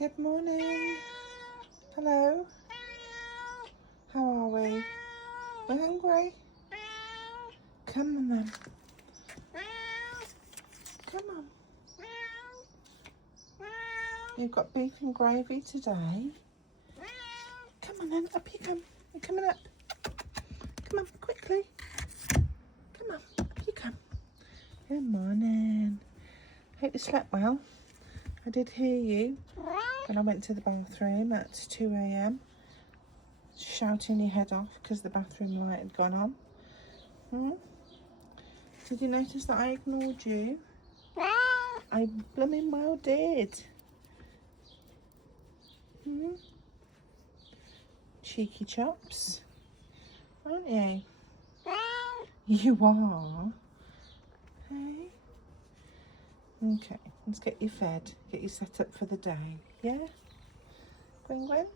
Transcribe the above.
Good morning. Hello. How are we? We're hungry. Come on then. Come on. You've got beef and gravy today. Come on then, up you come. You're coming up. Come on, quickly. Come on, up you come. Good morning. Hope you slept well. I did hear you when I went to the bathroom at 2 a.m. shouting your head off because the bathroom light had gone on. Did you notice that I ignored you? I blooming well did. Cheeky chops, aren't you? You are. Hey. Okay, let's get you fed, get you set up for the day. Yeah? Gwen?